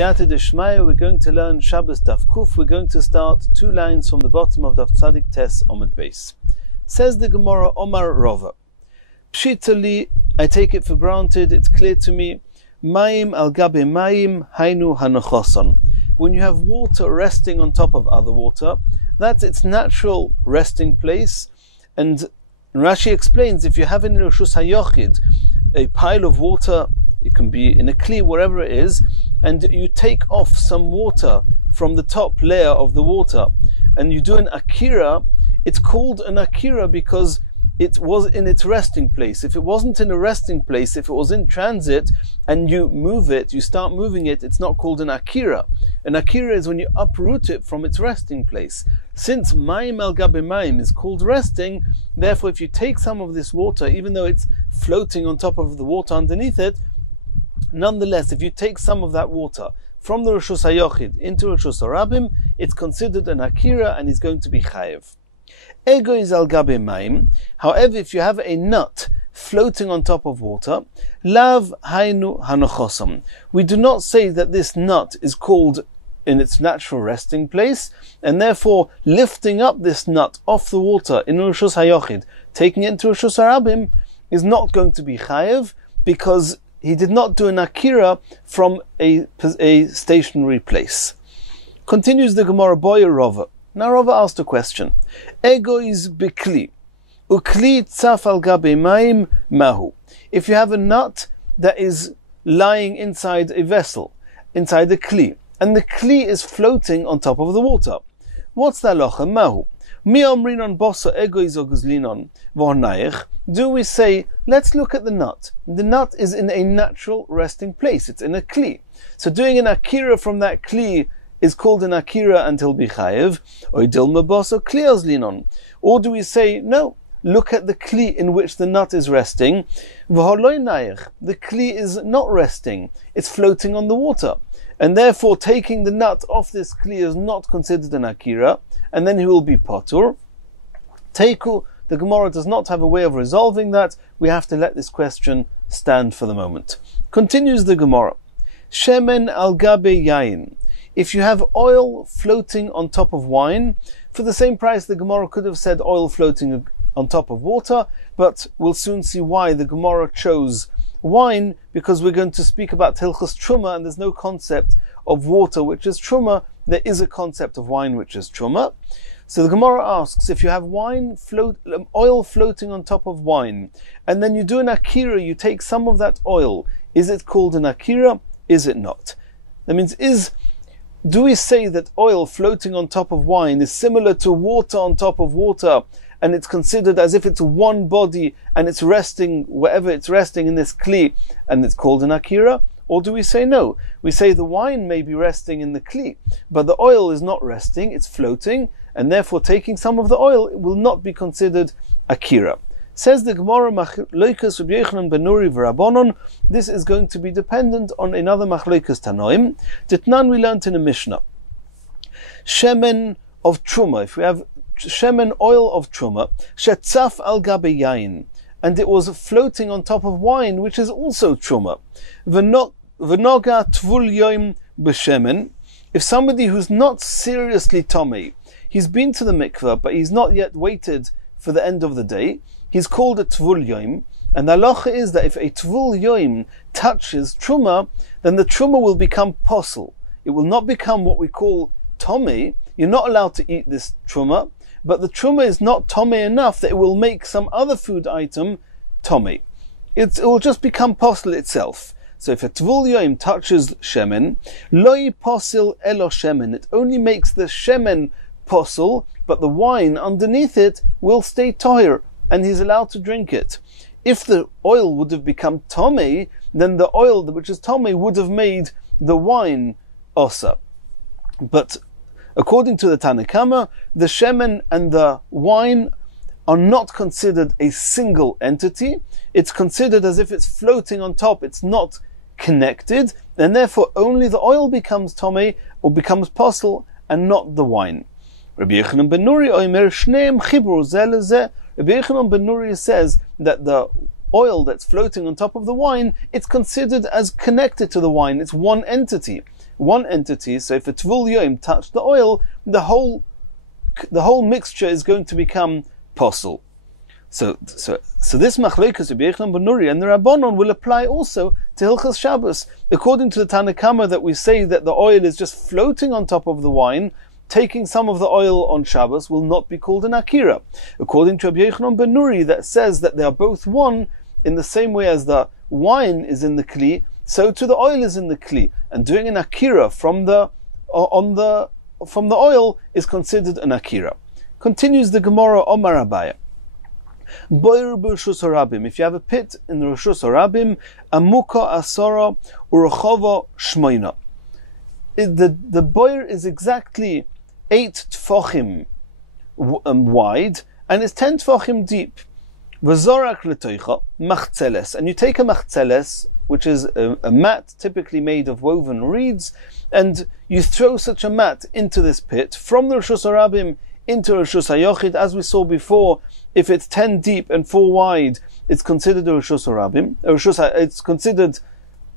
B'siyata Deshmaya, we're going to learn Shabbos Daf Kuf. We're going to start 2 lines from the bottom of Daf Tzadik Tes Omid Beis. Says the Gemara, Omar Rova. Pshitali, I take it for granted, it's clear to me. Mayim al gabe mayim hainu hanachoson. When you have water resting on top of other water, that's its natural resting place. And Rashi explains, if you have in Rishus HaYochid a pile of water, it can be in a kli, wherever it is, and you take off some water from the top layer of the water, and you do an akira, it's called an akira because it was in its resting place. If it wasn't in a resting place, if it was in transit, and you move it, you start moving it, it's not called an akira. An akira is when you uproot it from its resting place. Since mayim al gabe mayim is called resting, therefore if you take some of this water, even though it's floating on top of the water underneath it, nonetheless, if you take some of that water from the Rishus HaYochid into Rishus HaRabim, it's considered an akira and is going to be chayev. Ego is al gabe mayim. However, if you have a nut floating on top of water, lav hainu hanochosam. We do not say that this nut is called in its natural resting place, and therefore lifting up this nut off the water in Rishus HaYochid, taking it into Rishus HaRabim, is not going to be chayev, because he did not do an akira from a stationary place. Continues the Gemara, Boya Rova. Now Rova asked a question. Ego is bikli. Ukli tzaf al gabe mayim mahu. If you have a nut that is lying inside a vessel, inside a kli, and the kli is floating on top of the water, what's the halacha? Mahu. Mi omrinon bosa ego is oguzlinon v'honayich. Do we say, let's look at the nut. The nut is in a natural resting place. It's in a kli. So doing an akira from that kli is called an akira until bichayev. Or do we say, no, look at the kli in which the nut is resting. The kli is not resting. It's floating on the water. And therefore taking the nut off this kli is not considered an akira. And then he will be potur. Teiku. The Gemara does not have a way of resolving that. We have to let this question stand for the moment. Continues the Gemara. Shemen al gabe yain. If you have oil floating on top of wine, for the same price the Gemara could have said oil floating on top of water, but we'll soon see why the Gemara chose wine, because we're going to speak about Hilchos Truma, and there's no concept of water which is Truma. There is a concept of wine which is Truma. So the Gemara asks, if you have oil floating on top of wine, and then you do an akira, you take some of that oil, is it called an akira? Is it not? That means, do we say that oil floating on top of wine is similar to water on top of water, and it's considered as if it's one body, and it's resting wherever it's resting in this kli, and it's called an akira? Or do we say no? We say the wine may be resting in the kli, but the oil is not resting, it's floating, and therefore taking some of the oil will not be considered akira. Says the Gemara, Machlokas Rabbi Yochanan ben Nuri v'Rabbanon, this is going to be dependent on another Machlokas Tanoim. Ditnan we learned in a Mishnah. Shemen of Truma, if we have shemen oil of Truma, shetzaf al gabe yain, and it was floating on top of wine, which is also Truma. V'noga tvul yoim b'shemen, if somebody who's not seriously tomei, he's been to the mikveh, but he's not yet waited for the end of the day, he's called a tvul yoim, and the halacha is that if a tvul yoim touches truma, then the truma will become posel. It will not become what we call tomei. You're not allowed to eat this truma, but the truma is not tomei enough that it will make some other food item tomei. It will just become posel itself. So if a tvul yoim touches shemen, loi posel elo shemen, it only makes the shemen posel, but the wine underneath it will stay tohir, and he's allowed to drink it. If the oil would have become tomei, then the oil which is tomei would have made the wine osa. But according to the Tanakama, the shemen and the wine are not considered a single entity. It's considered as if it's floating on top, it's not connected, and therefore only the oil becomes tomei or becomes posel and not the wine. Rabbi Yochanan ben Nuri omer shneim chibur zeh lezeh. Rabbi Yochanan ben Nuri says that the oil that's floating on top of the wine, it's considered as connected to the wine. It's one entity. one entity. So if a tvul yom touched the oil, the whole mixture is going to become posel. So this machlokes Rabbi Yochanan ben Nuri and the Rabbanon will apply also to Hilchas Shabbos. According to the Tanna Kama, that we say that the oil is just floating on top of the wine, taking some of the oil on Shabbos will not be called an akira. According to Rabbi Yochanan ben Nuri, that says that they are both one in the same way as the wine is in the kli, so too the oil is in the kli, and doing an akira from the oil is considered an akira. Continues the Gemara Omar Abaya. Boir b'Reshus Harabim. If you have a pit in the Reshus Harabim, amuka asara urachova shmoina. The boir is exactly 8 tfachim wide, and it's 10 tfachim deep. V'zorak l'toicha machzeles, and you take a machzeles, which is a mat typically made of woven reeds, and you throw such a mat into this pit from the Reshus Harabim into Reshus HaYochid. As we saw before, if it's 10 deep and 4 wide, it's considered a Reshus Harabim. It's considered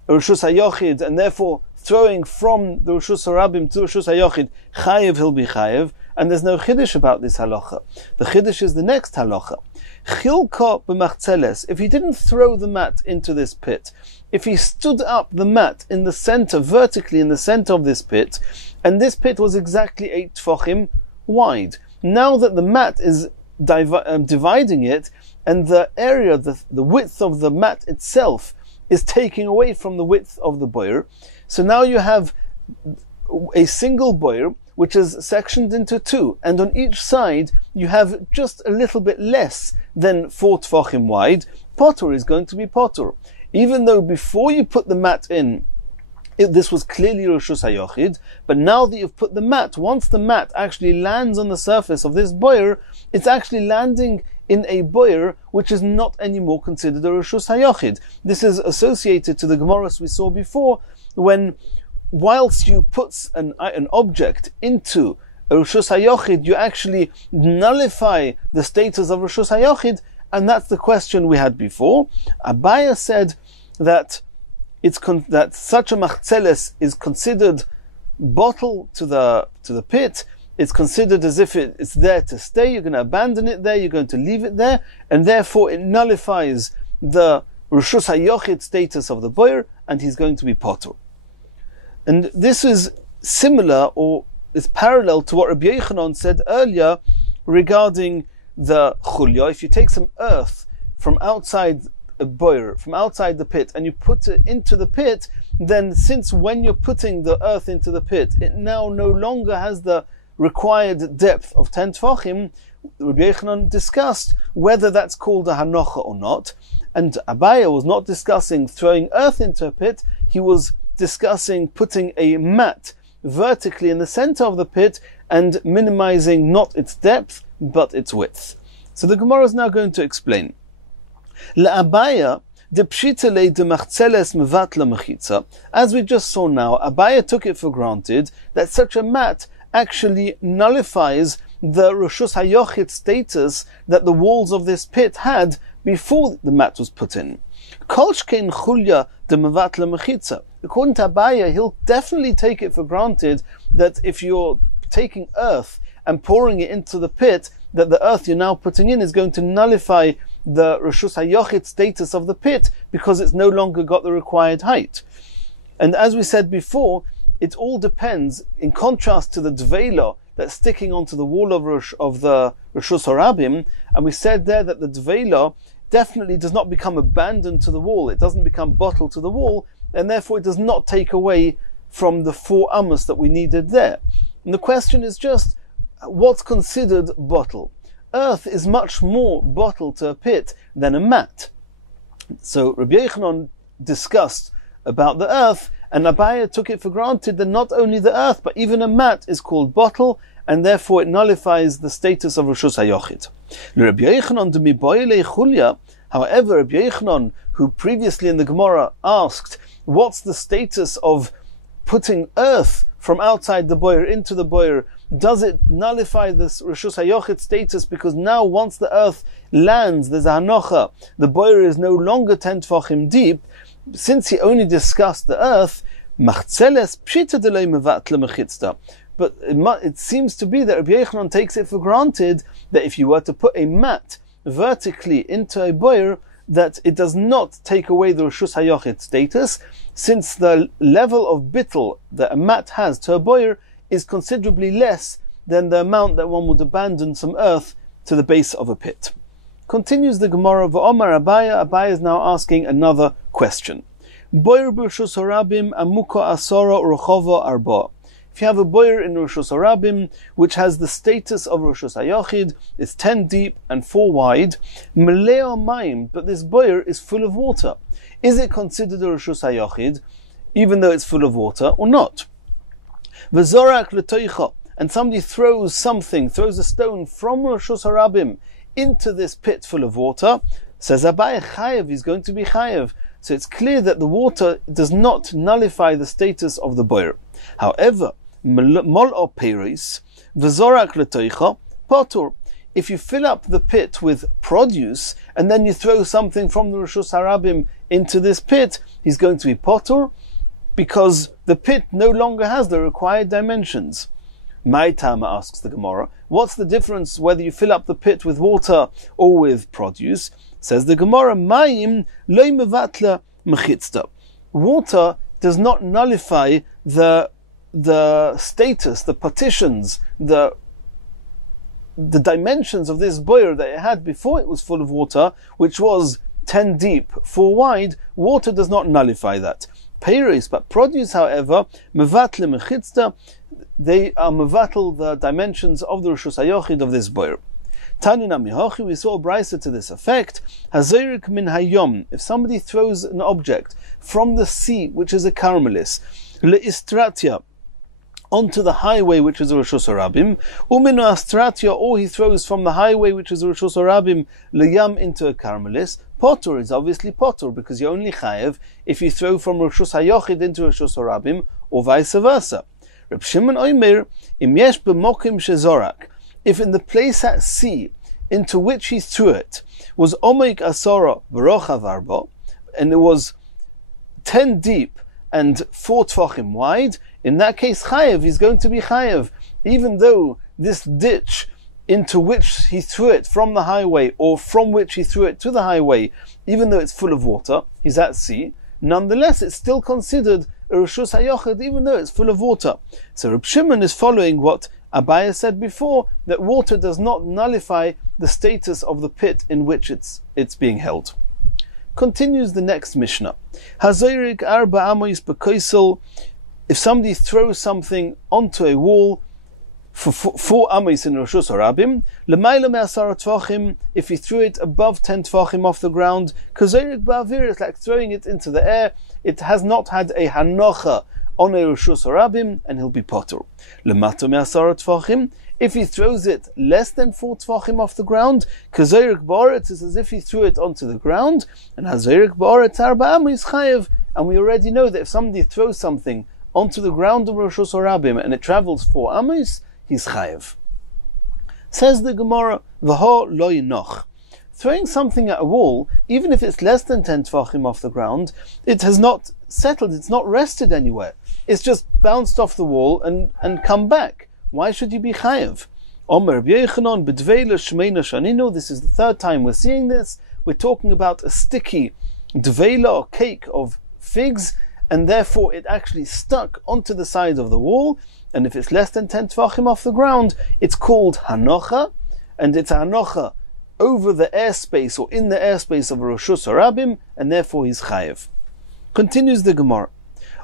a Reshus HaYochid, and therefore throwing from the Reshus Harabim to Reshus HaYochid, chayev, he'll be chayev, and there's no chiddush about this halacha. The chiddush is the next halacha. Chilka b'machzeles, if he didn't throw the mat into this pit, if he stood up the mat in the center, vertically in the center of this pit, and this pit was exactly 8 tfachim wide. Now that the mat is dividing it, and the area, the width of the mat itself is taking away from the width of the boir, so now you have a single boir which is sectioned into 2, and on each side you have just a little bit less than 4 tfachim wide. Potter is going to be potter, even though before you put the mat in, this was clearly Reshus HaYochid, but now that you've put the mat, once the mat actually lands on the surface of this boir, it's actually landing in a boir which is not anymore considered a Reshus HaYochid. This is associated to the Gemaras we saw before, when whilst you put an object into a Reshus HaYochid, you actually nullify the status of Reshus HaYochid, and that's the question we had before. Abaya said that that such a machzeles is considered bottle to the pit. It's considered as if it's there to stay. You're going to abandon it there. You're going to leave it there, and therefore it nullifies the Reshus HaYochid status of the boir, and he's going to be potter. And this is similar, or is parallel to what Rabbi Yochanan said earlier regarding the chulya. If you take some earth from outside a boir, from outside the pit, and you put it into the pit, then since when you're putting the earth into the pit, it now no longer has the required depth of 10 tfachim, Rabbi Yochanan discussed whether that's called a hanocha or not. And Abaya was not discussing throwing earth into a pit, he was discussing putting a mat vertically in the center of the pit and minimizing not its depth but its width. So the Gemara is now going to explain. La'abaya de pshitele de machzeles mevat la mechitza. As we just saw now, Abaya took it for granted that such a mat actually nullifies the Reshus HaYochid status that the walls of this pit had before the mat was put in. Kolshkein chulya de mevat la mechitza. According to Abaya, he'll definitely take it for granted that if you're taking earth and pouring it into the pit, that the earth you're now putting in is going to nullify the Reshus HaYochid status of the pit, because it's no longer got the required height. And as we said before, it all depends, in contrast to the dveila that's sticking onto the wall of the Reshus Harabim, and we said there that the dveila definitely does not become abandoned to the wall, it doesn't become bottled to the wall, and therefore it does not take away from the 4 amos that we needed there. And the question is just, what's considered bottle? Earth is much more bottle to a pit than a mat. So Rabbi Yochanan discussed about the earth, and Abaya took it for granted that not only the earth, but even a mat is called bottle, and therefore it nullifies the status of Reshus HaYochid. However, Rabbi Yochanan, who previously in the Gemara asked, what's the status of putting earth from outside the boir into the boir? Does it nullify this Reshus HaYochid status? Because now once the earth lands, there's a hanocha, the boir is no longer 10 tfachim deep. Since he only discussed the earth, Machzeles pshita delay mevatle mechitzta. But it seems to be that Rabbi Yochanan takes it for granted that if you were to put a mat vertically into a boyer, that it does not take away the Reshus HaYochid status, since the level of bittul that a mat has to a boyer is considerably less than the amount that one would abandon some earth to the base of a pit. Continues the Gemara, V'omar Abaya. Abaya is now asking another question. Boyer b'Reshus HaRabim amuko asora u'rechovo arba. If you have a boyer in Reshus HaRabim, which has the status of Reshus HaYochid, it's 10 deep and 4 wide, meleo mayim, but this boyer is full of water. Is it considered a Reshus HaYochid, even though it's full of water, or not? V'zorak l'toicha, and somebody throws a stone from Reshus HaRabim into this pit full of water, says Abai chayev, he's going to be chayev. So it's clear that the water does not nullify the status of the boyer. However, mol'o peiros v'zorak l'toicha potur. If you fill up the pit with produce and then you throw something from the Reshus HaRabim into this pit, he's going to be potur, because the pit no longer has the required dimensions. My Tama, asks the Gemara, what's the difference whether you fill up the pit with water or with produce? Says the Gemara, Mayim loy mevatla mechitzta. Water does not nullify the status, the partitions, the dimensions of this boyer that it had before it was full of water, which was 10 deep, 4 wide. Water does not nullify that. Peiros, but produce, however, mevatle mechitzta, they are mevatel the dimensions of the Reshus HaYochid of this boyer. Tanina mihochi, we saw a brisa to this effect. Hazorik min hayom, if somebody throws an object from the sea, which is a karmelis, leistratia, onto the highway, which is a Reshus HaRabim, uminu astratia, or he throws from the highway, which is a Reshus HaRabim, leyam, into a karmelis, potur is obviously potur, because you're only chayev if you throw from Reshus HaYochid into Reshus HaRabim, or vice versa. Reb Shimon Omer, im yesh b'mokim shezorak, if in the place at sea into which he threw it was omeik asora v'rochav arba, and it was 10 deep and 4 tvachim wide, in that case chayev, he's going to be chayev, even though this ditch into which he threw it from the highway, or from which he threw it to the highway, even though it's full of water, he's at sea, nonetheless it's still considered a Reshus HaYochid, even though it's full of water. So Reb Shimon is following what Abaya said before, that water does not nullify the status of the pit in which it's being held. Continues the next Mishnah. Hazorik arba amois bekoisel, if somebody throws something onto a wall for 4 amois in Reshus HaRabim, l'mayla me'asara tvachim, if he threw it above 10 tvachim off the ground, kazorik ba'avir, it's like throwing it into the air, it has not had a hanocha on a Reshus HaRabim, and he'll be potur. L'mato me'asara tvachim, if he throws it less than 4 tvachim off the ground, kazorik ba'aretz, is as if he threw it onto the ground, and hazorik ba'aretz arba amois chayev, and we already know that if somebody throws something onto the ground of Reshus HaRabim and it travels 4 amois, he's chayev. Says the Gemara, v'ho lo yinoch. Throwing something at a wall, even if it's less than 10 tvachim off the ground, it has not settled, it's not rested anywhere. It's just bounced off the wall and come back. Why should you be chayev? Omer Rabbi Yochanan b'dveila shmeina shanino. This is the 3rd time we're seeing this. We're talking about a sticky dveila, or cake of figs, and therefore it actually stuck onto the side of the wall, and if it's less than 10 tvachim off the ground, it's called hanocha, and it's a hanocha over the airspace, or in the airspace of a Reshus HaRabim, and therefore he's chayev. Continues the Gemara.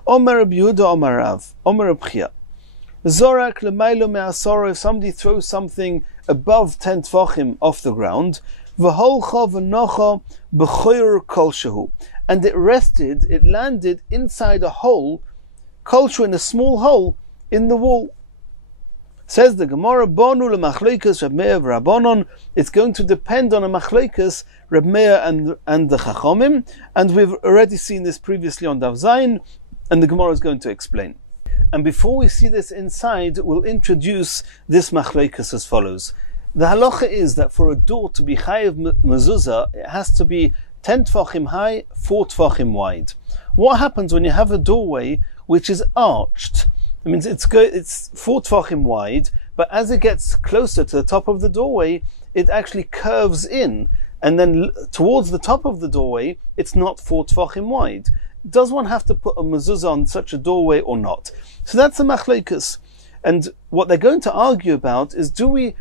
Omer Rabbi Yehuda Omer Rav, Omer Reb Chia, Zorak l'maylo me'asora, if somebody throws something above 10 tvachim off the ground, v'holcha v'nocha b'choyer kolshehu, and it landed inside a hole, kolshehu, in a small hole in the wall. Says the Gemara, Bonu l'machloikas Reb Meir v'Rabbanon, it's going to depend on a machloikas, Reb Meir and the Chachomim, and we've already seen this previously on Daf Zayin, and the Gemara is going to explain. And before we see this inside, we'll introduce this machloikas as follows. The halacha is that for a door to be chayev mezuzah, it has to be 10 tvachim high, 4 tvachim wide. What happens when you have a doorway which is arched. That means it's 4 tvachim wide, but as it gets closer to the top of the doorway, it actually curves in, and then towards the top of the doorway, it's not 4 tvachim wide. Does one have to put a mezuzah on such a doorway or not? So that's a machlokes. And what they're going to argue about is, do we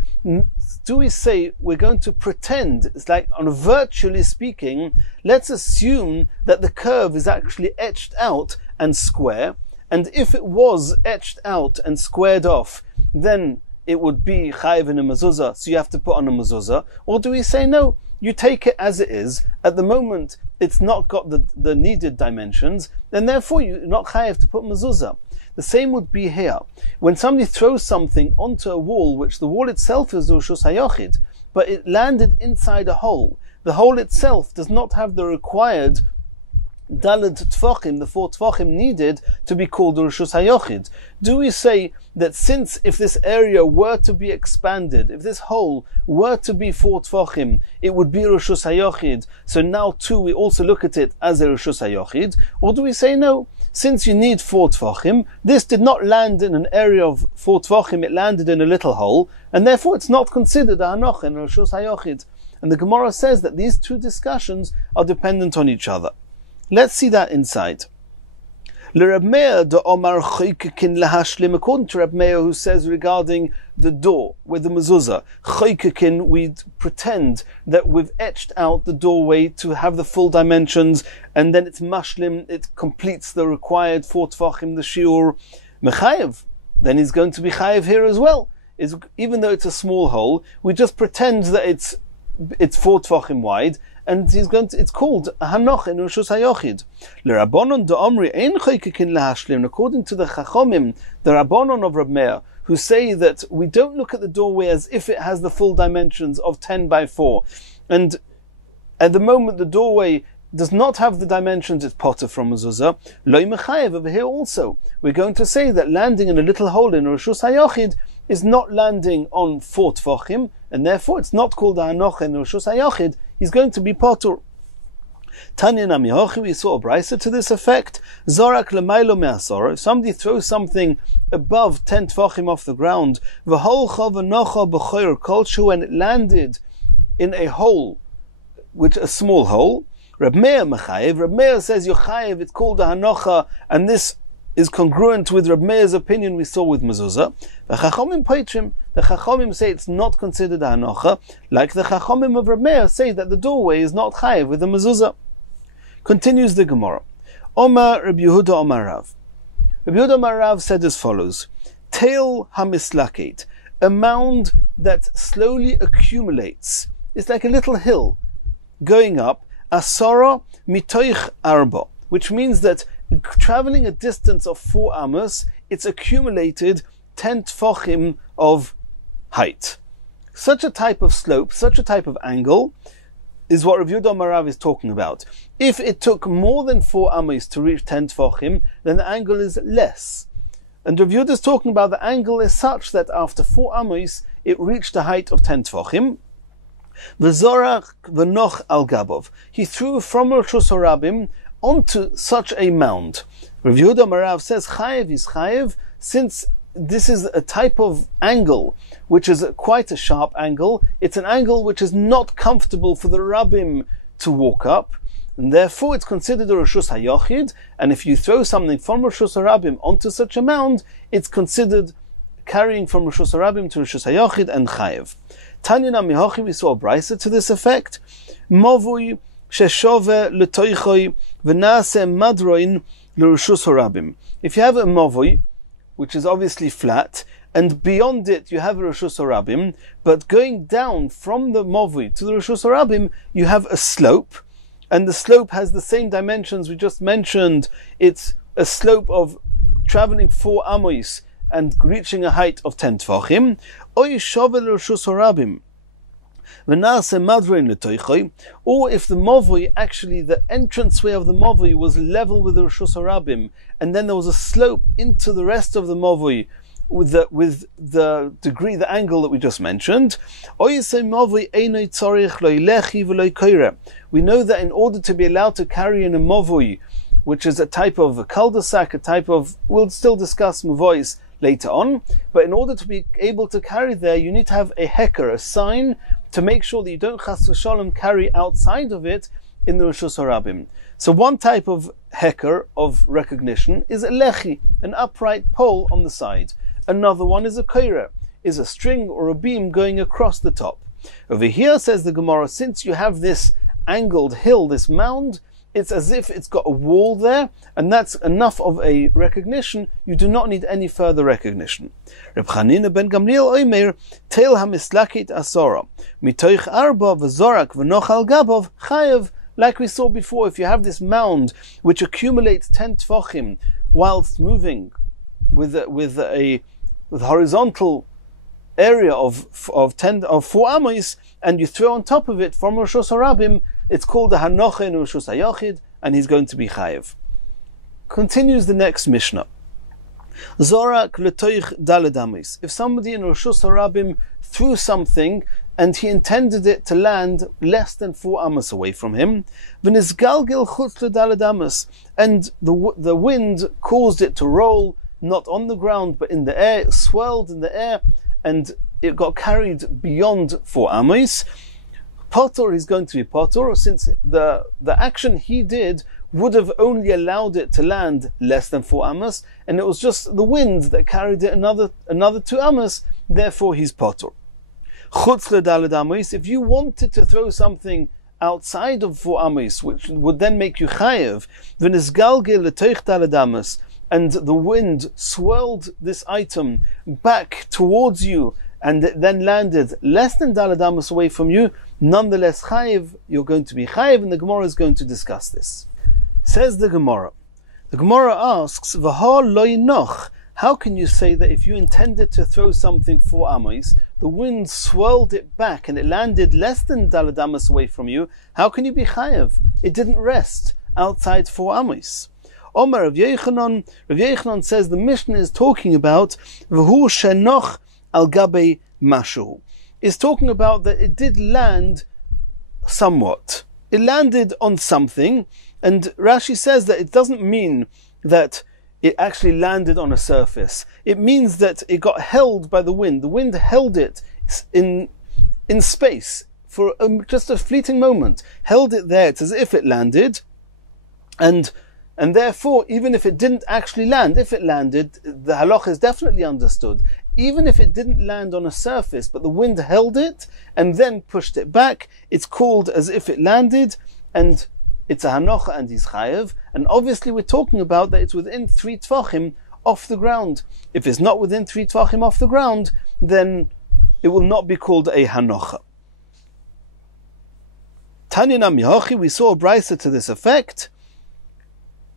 say we're going to pretend, it's like, on virtually speaking, let's assume that the curve is actually etched out and square, and if it was etched out and squared off, then it would be chayiv in a mezuzah, so you have to put on a mezuzah? Or do we say, no, you take it as it is, at the moment it's not got the needed dimensions, and therefore you're not chayiv to put mezuzah. The same would be here. When somebody throws something onto a wall, which the wall itself is Rishus HaYochid, but it landed inside a hole, the hole itself does not have the required Daled Tvachim, the 4 Tvachim needed to be called Rishus HaYochid. Do we say that since if this area were to be expanded, if this hole were to be 4 Tvachim, it would be Rishus HaYochid, so now too we also look at it as a Rishus HaYochid? Or do we say, no, since you need 4 Tvachim, this did not land in an area of 4 Tvachim, it landed in a little hole, and therefore it's not considered a Hanoch and Rishus HaYochid. And the Gemara says that these two discussions are dependent on each other. Let's see that inside. According to Reb Meir, who says regarding the door with the mezuzah, choykekin, we pretend that we've etched out the doorway to have the full dimensions, and then it's mashlim, it completes the required 4 tvachim, the shiur mechayev. Then he's going to be chayev here as well. Even though it's a small hole, we just pretend that it's 4 tvachim wide, and it's called a hanoch in Rishus HaYochid. L'Rabbanon de'omri ein choykekin lahashlim. According to the Chachomim, the Rabbanon of Reb Meir, who say that we don't look at the doorway as if it has the full dimensions of 10 by 4. And at the moment the doorway does not have the dimensions, it's potter from mezuzah. Lo mechayev, over here also, we're going to say that landing in a little hole in Rishus HaYochid is not landing on 4 tvachim, and therefore it's not called a hanoch in Rishus HaYochid. He's going to be potter. Tanya Namihochi, we saw a brisa to this effect. Zorak lemailo me'asor. If somebody throws something above 10 tvachim off the ground, v'holcha v'nocha b'choyer kolshu, and it landed in a hole, which a small hole. Reb Meir mechayev. Reb Meir says yochayev. It's called a hanocha, and this is congruent with Reb Meir's opinion we saw with mezuzah. The Chachomim poitrim. The Chachomim say it's not considered a hanocha, like the Chachomim of Reb Meir say that the doorway is not chayev with the mezuzah. Continues the Gemara. Omar Reb Yehuda Omar Rav. Reb Yehuda Omar Rav said as follows: Tail hamislakit, a mound that slowly accumulates. It's like a little hill going up. Asara mitoich arba, which means that traveling a distance of 4 amos, it's accumulated 10 tfachim of height. Such a type of slope, such a type of angle, is what Rav Yehuda Omar Rav is talking about. If it took more than 4 amos to reach 10 tfachim, then the angle is less. And Rav Yehuda is talking about the angle is such that after 4 amos, it reached a height of 10 tfachim. V'zorach v'noch al gabov. He threw from Rishus HaRabim onto such a mound. Rav Yehuda Omar Rav says chayev is chayev, since this is a type of angle which is quite a sharp angle. It's an angle which is not comfortable for the Rabbim to walk up, and therefore it's considered a Rishus HaYochid, and if you throw something from Rishus HaRabim onto such a mound, it's considered carrying from Rishus HaRabim to Rishus HaYochid and chayev. Tanya Namihochi, we saw a brisa to this effect. Movui sheshove letoichoi v'nase madroin l'Rishus HaRabim. If you have a movui, which is obviously flat, and beyond it you have a Rishus HaRabim, but going down from the movui to the Rishus HaRabim, you have a slope, and the slope has the same dimensions we just mentioned. It's a slope of traveling 4 amos and reaching a height of 10 tvachim. Oy shovel Rishus HaRabim v'nase madroin l'toichoi, or if the movui, actually the entranceway of the movui was level with the Rishus HaRabim, and then there was a slope into the rest of the movui with the degree, the angle that we just mentioned. We know that in order to be allowed to carry in a movui which is a type of a cul-de-sac, a type of, we'll still discuss Mavois later on, but in order to be able to carry there, you need to have a heker, a sign, to make sure that you don't chas v'sholem carry outside of it in the Rishus Harabim. So one type of heker, of recognition, is a lechi, an upright pole on the side. Another one is a koira, is a string or a beam going across the top. Over here, says the Gemara, since you have this angled hill, this mound, it's as if it's got a wall there, and that's enough of a recognition. You do not need any further recognition. Reb Chanina ben Gamliel oimer, teil hamislakit asora, mitoich arba v'zorak v'noch al gabov chayev. Like we saw before, if you have this mound which accumulates 10 tfachim whilst moving with a horizontal area of 4 amos, and you throw on top of it from Rishus Harabim, it's called a hanocha in Rishus Hayachid, and he's going to be chayev. Continues the next Mishnah. Zorak letoich daled amos. If somebody in Rishus Harabim threw something and he intended it to land less than 4 amos away from him, v'nizgalgil chutz ledaled amos, and the wind caused it to roll not on the ground but in the air, it swirled in the air, and it got carried beyond 4 amos. Potter is going to be potter, since the action he did would have only allowed it to land less than 4 amos, and it was just the wind that carried it another 2 amos, therefore he's potter. Chutz ledaled amos, if you wanted to throw something outside of 4 amos, which would then make you chayev, v'nizgalgil letoich daled amos, and the wind swirled this item back towards you, and it then landed less than daled amos away from you, nonetheless chayev, you're going to be chayev, and the Gemara is going to discuss this. Says the Gemara asks, V'ha lo yinoch, how can you say that if you intended to throw something 4 amos, the wind swirled it back and it landed less than daled amos away from you, how can you be chayev? It didn't rest outside 4 amos. Omer Rav Yechanan says the Mishnah is talking about v'hu shenoch al gabe mashu. It's talking about that it did land somewhat. It landed on something, and Rashi says that it doesn't mean that it actually landed on a surface. It means that it got held by the wind. The wind held it in space for just a fleeting moment. Held it there. It's as if it landed, and therefore, even if it didn't actually land, if it landed, the halach is definitely understood. Even if it didn't land on a surface, but the wind held it and then pushed it back, it's called as if it landed, and it's a hanocha and he's chayev. And obviously we're talking about that it's within 3 tfachim off the ground. If it's not within 3 tfachim off the ground, then it will not be called a hanocha. Tanya Namihochi, we saw a brisa to this effect.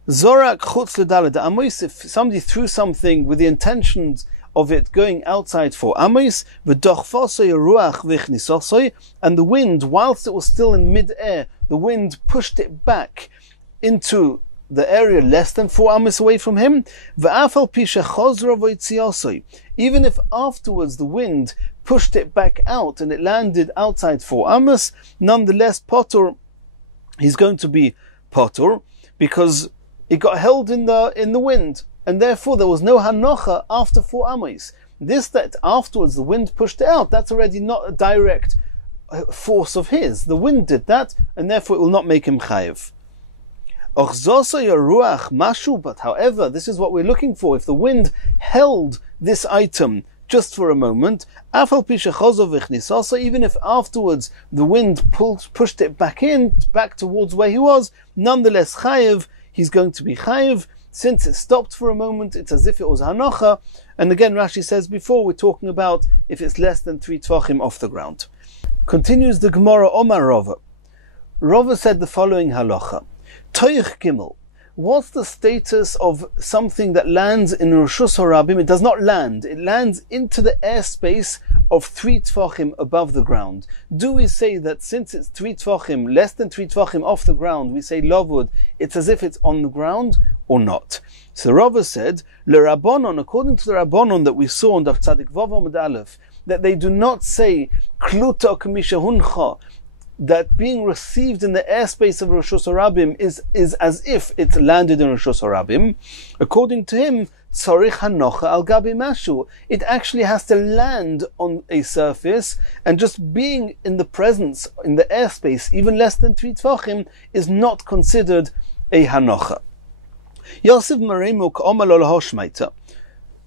Zorak chutz ledaled amos, if somebody threw something with the intentions of it going outside 4 amos, v'dochfosoi ruach v'chnisosoi, and the wind, whilst it was still in mid-air, the wind pushed it back into the area less than 4 amos away from him, v'afal pi shechozro v'itziosoi, even if afterwards the wind pushed it back out and it landed outside 4 amos, nonetheless potter, he's going to be potter, because it got held in the wind, and therefore there was no hanocha after 4 amos. This that afterwards the wind pushed it out, that's already not a direct force of his. The wind did that, and therefore it will not make him chayev. But however, this is what we're looking for. If the wind held this item just for a moment, even if afterwards the wind pushed it back towards where he was, nonetheless chayev, he's going to be chayev. Since it stopped for a moment, it's as if it was hanocha. And again, Rashi says before, we're talking about if it's less than 3 tvachim off the ground. Continues the Gemara, Omar Rava. Rava said the following halacha. Toich Gimel. What's the status of something that lands in Rishus Harabim? It does not land. It lands into the airspace of 3 tvachim above the ground. Do we say that since it's 3 tvachim, less than 3 tvachim off the ground, we say lovud, it's as if it's on the ground, or not? So Rava said, L'Rabbanon, according to the Rabbanon that we saw on Daf Tzadik Vav Amud Aleph, that they do not say Kluta K'misha Huncha, that being received in the airspace of Rishus Harabim is as if it landed in Rishus Harabim. According to him, tzarich hanocha al gabi mashu. It actually has to land on a surface, and just being in the presence, in the airspace, even less than 3 tvachim, is not considered a hanocha. Yosef Meremu k'omar lo lahoshmaita.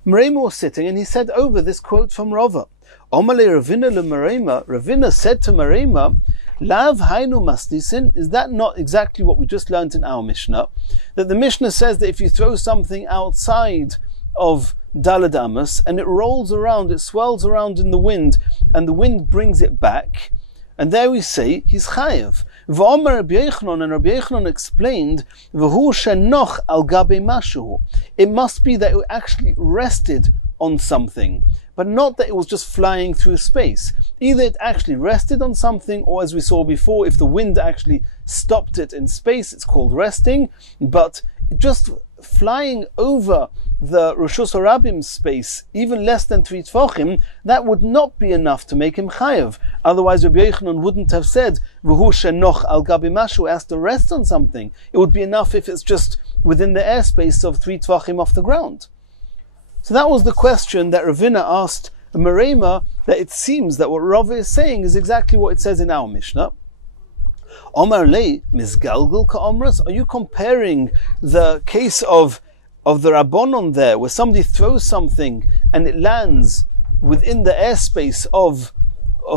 Meremu was sitting and he said over this quote from Rava. Omale Ravina le Merema. Ravina said to Merema, Lav hainu masnisin. Is that not exactly what we just learned in our Mishnah? That the Mishnah says that if you throw something outside of Daled Amos and it rolls around, it swirls around in the wind, and the wind brings it back, and there we say he's chayev. V'omer Rabbi Yochanan, and Rabbi Yochanan explained, v'hu shenoch al gabe mashu. It must be that it actually rested on something, but not that it was just flying through space. Either it actually rested on something, or as we saw before, if the wind actually stopped it in space, it's called resting, but just flying over the Rishus Harabim space, even less than 3 tvachim, that would not be enough to make him chayev. Otherwise, Rabbi Yochanan wouldn't have said, v'hu shenoch al gabi mashu, has to rest on something. It would be enough if it's just within the airspace of 3 tvachim off the ground. So that was the question that Ravina asked Merema, that it seems that what Rava is saying is exactly what it says in our Mishnah. Omar lei misgalgal ka'omras. Are you comparing the case of the Rabbanon there, where somebody throws something and it lands within the airspace of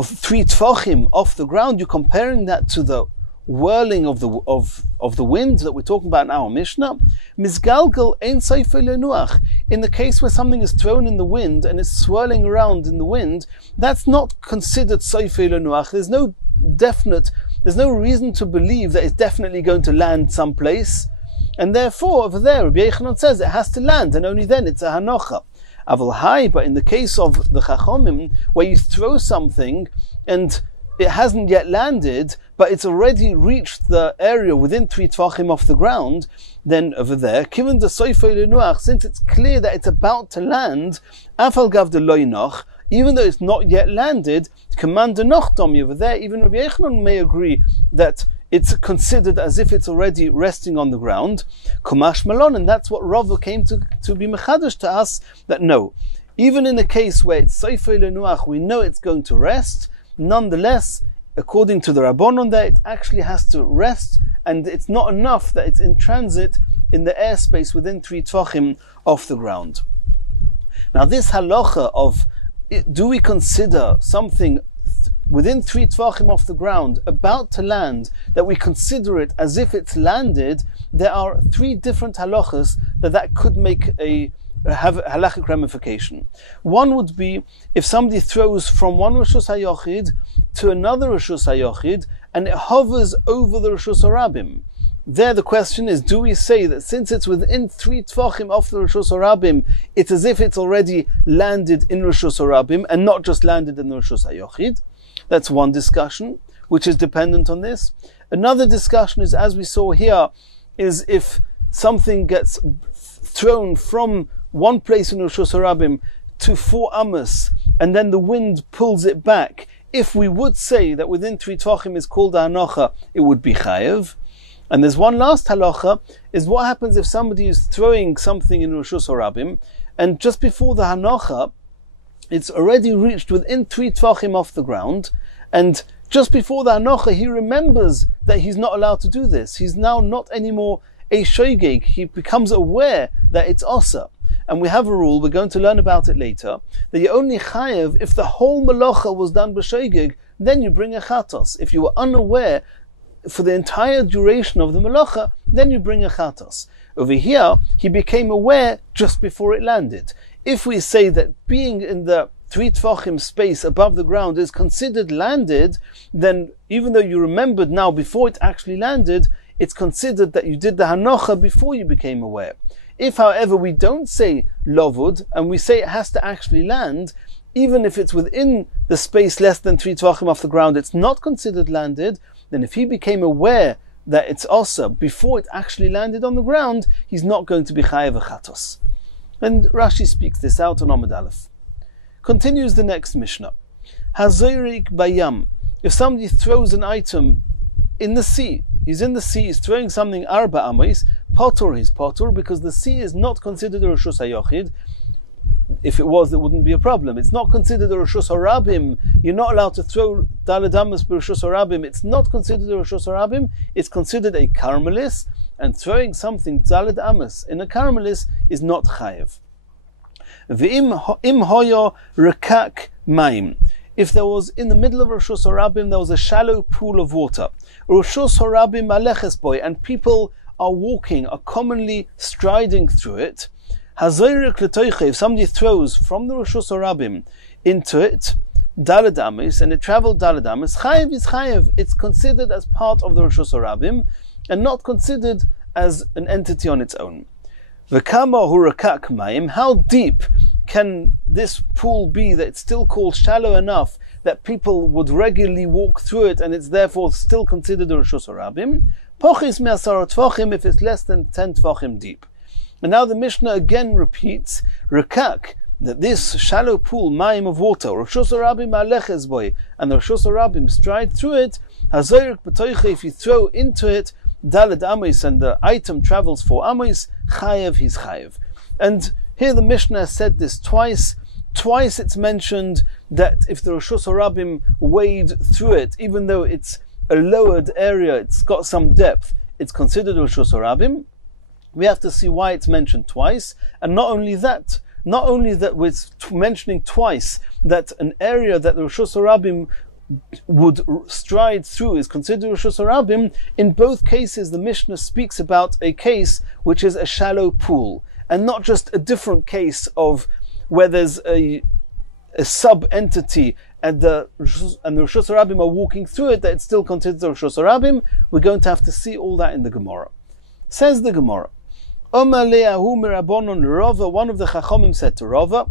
3 tvachim off the ground? You're comparing that to the whirling of the wind that we're talking about in our Mishnah. Misgalgal ein seifei lenuach. In the case where something is thrown in the wind and it's swirling around in the wind, that's not considered seifei lenuach. There's no reason to believe that it's definitely going to land someplace, and therefore over there Rabbi Yochanan says it has to land, and only then it's a hanocha. Aval hai, but in the case of the Chachomim, where you throw something and it hasn't yet landed, but it's already reached the area within 3 tvachim off the ground, then over there, kiven de soifei lenuach, since it's clear that it's about to land, afal gav de loinoch, even though it's not yet landed, command de nochdomi, over there, even Rabbi Yochanan may agree that it's considered as if it's already resting on the ground. Kumash malon, and that's what Rava came to be mechadash to us, that no, even in a case where it's soifei lenuach, we know it's going to rest. Nonetheless, according to the Rabbanon there, it actually has to rest, and it's not enough that it's in transit in the airspace within 3 tvachim off the ground. Now this halacha of, do we consider something within 3 tvachim off the ground, about to land, that we consider it as if it's landed? There are 3 different halachas that could make have a halachic ramification. One would be if somebody throws from one Rishus HaYochid to another Rishus HaYochid and it hovers over the Rishus Harabim. There the question is, do we say that since it's within 3 tvachim off the Rishus Harabim, it's as if it's already landed in Rishus Harabim and not just landed in the Rishus HaYochid? That's one discussion, which is dependent on this. Another discussion is, as we saw here, is if something gets thrown from one place in Rishus Harabim to 4 amos, and then the wind pulls it back. If we would say that within 3 tvachim is called a hanocha, it would be chayev. And there's one last halacha, is what happens if somebody is throwing something in Rishus Harabim, and just before the hanocha, it's already reached within 3 tvachim off the ground, and just before the hanocha, he remembers that he's not allowed to do this. He's now not anymore a shoygeg. He becomes aware that it's osa. And we have a rule, we're going to learn about it later, that you only chayev if the whole malacha was done b'shoygeg, then you bring a chatos. If you were unaware for the entire duration of the malacha, then you bring a chatos. Over here, he became aware just before it landed. If we say that being in the 3 tvachim space above the ground is considered landed, then even though you remembered now before it actually landed, it's considered that you did the hanocha before you became aware. If, however, we don't say lovud, and we say it has to actually land, even if it's within the space less than 3 tvachim off the ground, it's not considered landed, then if he became aware that it's osa before it actually landed on the ground, he's not going to be chayev chatos. And Rashi speaks this out on Amud Aleph. Continues the next Mishnah. Hazorik bayam. if somebody throws an item in the sea, he's in the sea, he's throwing something arba amos, potur, he's potur, because the sea is not considered a reshus hayochid. If it was, it wouldn't be a problem. It's not considered a reshus harabim. You're not allowed to throw daled amos b'reshus harabim. It's not considered a reshus harabim. It's considered a karmelis, and throwing something daled amos in a karmelis is not chayev. V'im hoyo rekak maim. If there was, in the middle of reshus harabim, there was a shallow pool of water, reshus harabim aleches boy, and people are walking, are commonly striding through it. If somebody throws from the reshus harabim into it, daled amos, and it travelled daled amos, chayev is chayev. It's considered as part of the reshus harabim, and not considered as an entity on its own. V'kama hu rekak mayim. How deep can this pool be that it's still called shallow enough that people would regularly walk through it, and it's therefore still considered a reshus harabim? Pochis me'asara tfachim, if it's less than 10 tfachim deep. And now the Mishnah again repeats, rekak, that this shallow pool, mayim of water, reshus harabim aleches boy, and the reshus harabim stride through it, hazoyrek b'toiche, if you throw into it daled amos and the item travels 4 amos, chayev, he's chayev. And here the Mishnah said this twice. Twice it's mentioned that if the reshus harabim wade through it, even though it's a lowered area, it's got some depth, it's considered reshus harabim. We have to see why it's mentioned twice. And not only that we're mentioning twice that an area that the reshus harabim would stride through is considered reshus harabim. In both cases, the Mishnah speaks about a case which is a shallow pool, and not just a different case of where there's a sub-entity and the reshus harabim are walking through it, that it's still considered reshus harabim. We're going to have to see all that in the Gemara. Says the Gemara, Omar le'ahu mirabonon Rava, one of the Chachamim said to Rava,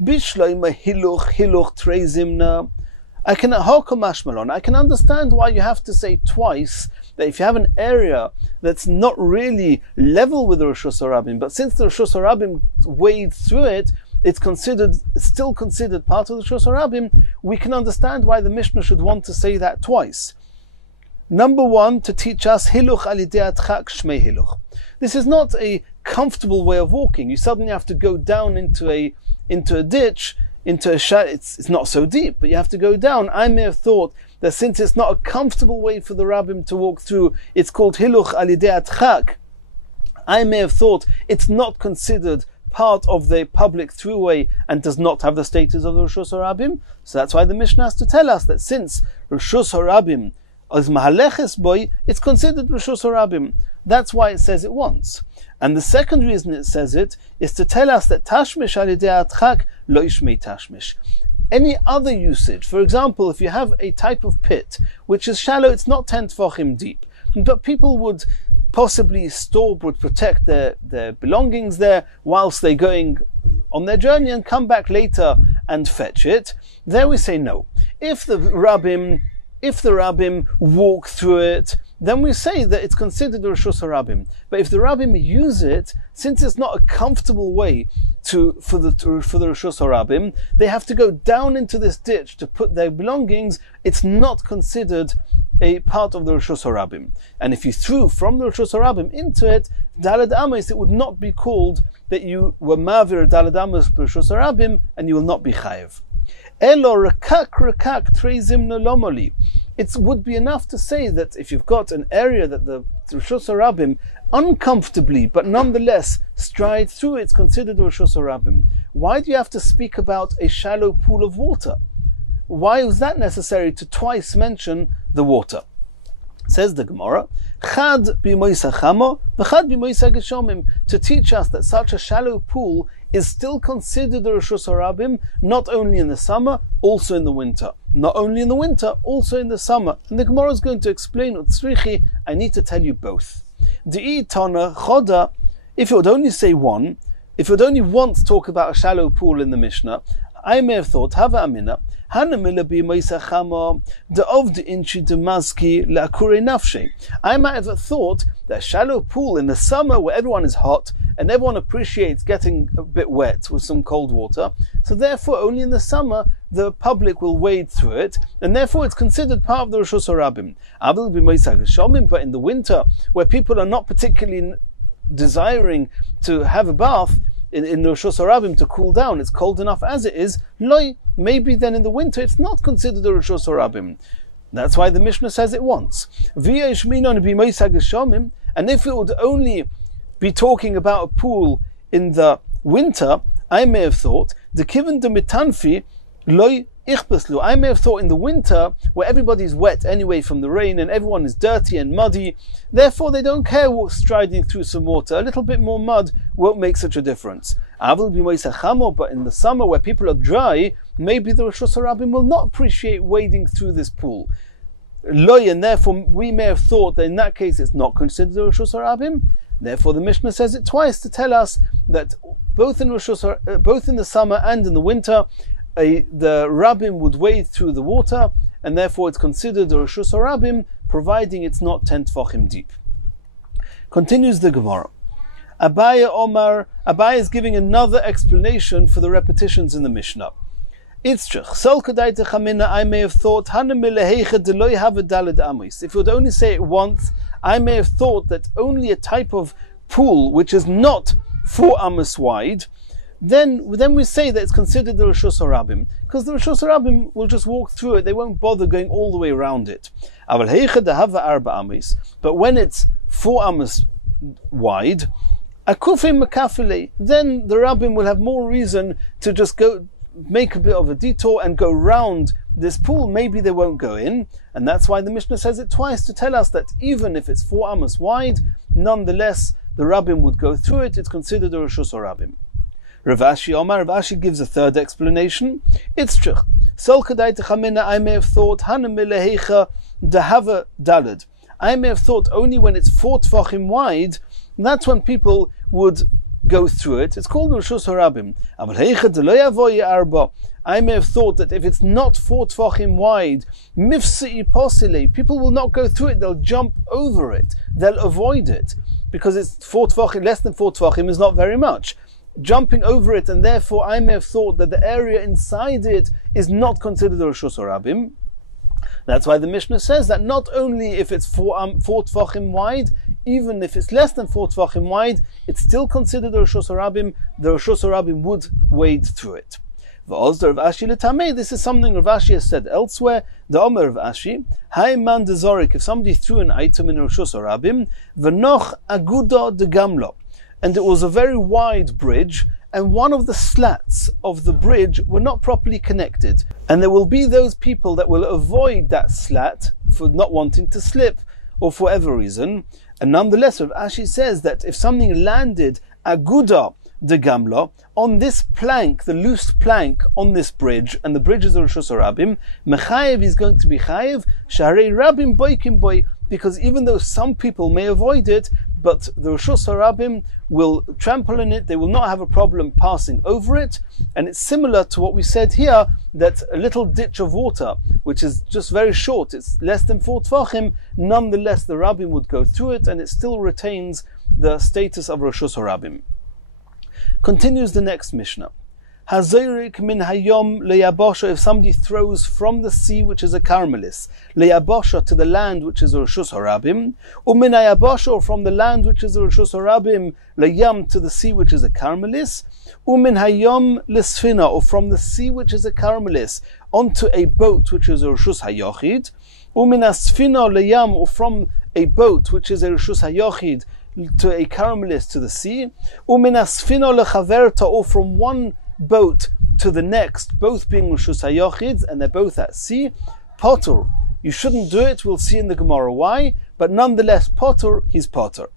Bishloima hiluch treizimna. I can understand why you have to say twice that if you have an area that's not really level with the reshus harabim, but since the reshus harabim wade through it, it's still considered part of the reshus harabim. We can understand why the Mishnah should want to say that twice. Number one, to teach us hiluch alidei atchak shmei hiluch. This is not a comfortable way of walking. You suddenly have to go down into a ditch, into a shallow. It's not so deep, but you have to go down. I may have thought that since it's not a comfortable way for the rabbim to walk through, it's called hiluch alidei atchak. I may have thought it's not considered part of the public throughway and does not have the status of the reshus harabim. So that's why the Mishnah has to tell us that since reshus harabim as mahaleches boy, it's considered reshus harabim. That's why it says it once. And the second reason it says it is to tell us that tashmish alidei atchak lo yishmei tashmish. Any other usage, for example, if you have a type of pit which is shallow, it's not 10 tefachim deep, but people would possibly protect their belongings there whilst they're going on their journey and come back later and fetch it. There we say no. If the rabbim walk through it, then we say that it's considered a reshus harabim. But if the rabbim use it, since it's not a comfortable way for the reshus harabim, they have to go down into this ditch to put their belongings. It's not considered a part of the reshus harabim. And if you threw from the reshus harabim into it, daled amos, it would not be called that you were mavir daled amos b'reshus harabim, and you will not be chayev. Elo rekak treizim nolomoli. It would be enough to say that if you've got an area that the reshus harabim uncomfortably, but nonetheless stride through, it's considered a reshus harabim. Why do you have to speak about a shallow pool of water? Why was that necessary to twice mention the water? Says the Gemara, Chad b'moisa chamo, v'chad b'moisa geshomim, to teach us that such a shallow pool is still considered a reshus harabim, not only in the summer, also in the winter. Not only in the winter, also in the summer. And the Gemara is going to explain utzrichi. I need to tell you both. Di'i tana choda, if it would only say one, if it would only once talk about a shallow pool in the Mishnah, I may have thought, Hava Amina, Hanamila bi Moisachama, the of the inchi de maski la kure nafshe. I might have thought that a shallow pool in the summer where everyone is hot and everyone appreciates getting a bit wet with some cold water, so therefore only in the summer the public will wade through it, and therefore it's considered part of the Reshus HaRabim. But in the winter, where people are not particularly desiring to have a bath in the Reshus HaRabim to cool down, it's cold enough as it is, maybe then in the winter it's not considered the Reshus HaRabim. That's why the Mishnah says it once. And if it would only be talking about a pool in the winter, I may have thought the kiven de mitanfi loy ichbaslu. I may have thought in the winter, where everybody's wet anyway from the rain and everyone is dirty and muddy, therefore they don't care what's striding through some water. A little bit more mud won't make such a difference. But in the summer, where people are dry, maybe the Reshus HaRabim will not appreciate wading through this pool. Loy, and therefore we may have thought that in that case it's not considered the Reshus HaRabim. Therefore the Mishnah says it twice to tell us that both in the summer and in the winter, the Rabbim would wade through the water, and therefore it's considered the Reshus HaRabim, providing it's not 10 tefachim deep. Continues the Gemara. Abaye is giving another explanation for the repetitions in the Mishnah. I may have thought, if you would only say it once, I may have thought that only a type of pool which is not 4 amos wide, then we say that it's considered the Reshus HaRabim, because the Reshus HaRabim will just walk through it, they won't bother going all the way around it. But when it's 4 amos wide, then the Rabbim will have more reason to just go make a bit of a detour and go round this pool. Maybe they won't go in, and that's why the Mishnah says it twice to tell us that even if it's 4 amos wide, nonetheless the Rabbim would go through it. It's considered a Reshus HaRabim. Rav Ashi gives a third explanation. It's true. I may have thought I may have thought only when it's 4 tefachim wide, that's when people would go through it. It's called Reshus HaRabim. I may have thought that if it's not 4 tefachim wide, people will not go through it. They'll jump over it. They'll avoid it, because it's 4 tefachim. Less than 4 tefachim is not very much. Jumping over it, and therefore I may have thought that the area inside it is not considered a Reshus HaRabim. That's why the Mishnah says that not only if it's 4 tefachim wide, even if it's less than 4 tefachim wide, it's still considered a Reshus HaRabim. The Reshus HaRabim would wade through it. This is something Rav Ashi has said elsewhere. The Omer Rav Ashi, man dezorik, if somebody threw an item in a Reshus HaRabim, v'noch aguda de gamlo, and it was a very wide bridge, and one of the slats of the bridge were not properly connected, and there will be those people that will avoid that slat for not wanting to slip or for whatever reason. And nonetheless, Rav Ashi says that if something landed aguda de gamla on this plank, the loose plank on this bridge, and the bridge is a Reshus HaRabim, mechayev is going to be chayev sharei rabim boikim boy, because even though some people may avoid it, but the Reshus HaRabim will trample on it, they will not have a problem passing over it. And it's similar to what we said here, that a little ditch of water, which is just very short, it's less than 4 tefachim, nonetheless the Rabbim would go through it, and it still retains the status of Reshus HaRabim. Continues the next Mishnah. Hazorik min hayom leyabosha, if somebody throws from the sea, which is a Carmelis, leyabosha, to the land, which is a Reshus HaRabim, umin hayabosha, or from the land, which is a Reshus HaRabim, leyam, to the sea, which is a Carmelis, umin hayom lesfina, or from the sea, which is a Carmelis, onto a boat, which is a Reshus HaYochid, umin asfina leyam, or from a boat, which is a Reshus HaYochid, to a Carmelis, to the sea, umin asfina lechaverta, or from one boat to the next, both being Reshus HaYochid, and they're both at sea, potter. You shouldn't do it, we'll see in the Gemara why, but nonetheless, potter, he's potter.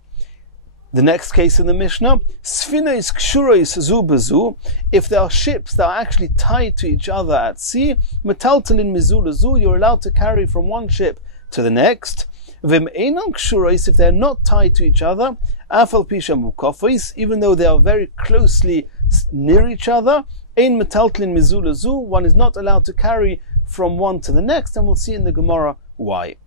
The next case in the Mishnah, Sfina is kshurois zu bezu, if there are ships that are actually tied to each other at sea, metaltalin mizu lezu, you're allowed to carry from one ship to the next. Vim einan kshurois, if they're not tied to each other, afal pisha mukafis, even though they are very closely near each other, ein metaltlin mizu lezu, one is not allowed to carry from one to the next, and we'll see in the Gemara why.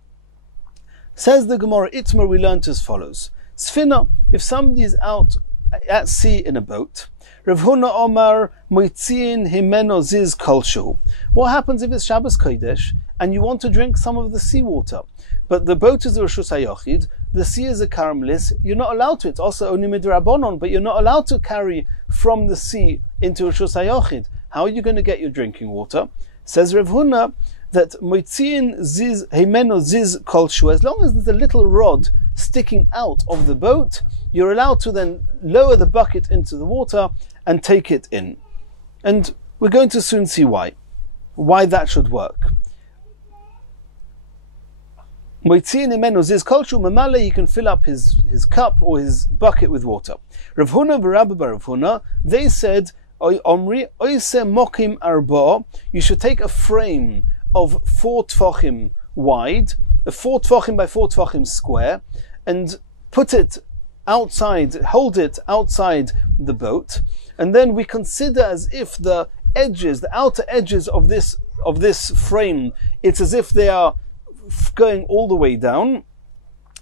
Says the Gemara Itmar, we learned as follows: Sfina, if somebody is out at sea in a boat. Rav Huna Omar moitziin himeno ziz kolshu. What happens if it's Shabbos Kodesh and you want to drink some of the seawater, but the boat is a Reshus HaYochid, the sea is a caramelis, you're not allowed to. It's also only midrabanon, but you're not allowed to carry from the sea into Reshus HaYochid. How are you going to get your drinking water? Says Rav Huna that moitziin ziz himeno ziz kolshu, as long as there's a little rod sticking out of the boat, you're allowed to then lower the bucket into the water and take it in. And we're going to soon see why that should work. He can fill up his cup or his bucket with water. Rav Huna v'Rabbi bar Rav Huna, they said, Omri, oise mokim arba, you should take a frame of 4 tfachim wide, a 4 tfachim by 4 tfachim square, and put it outside, hold it outside the boat, and then we consider as if the edges, the outer edges of this frame, it's as if they are going all the way down.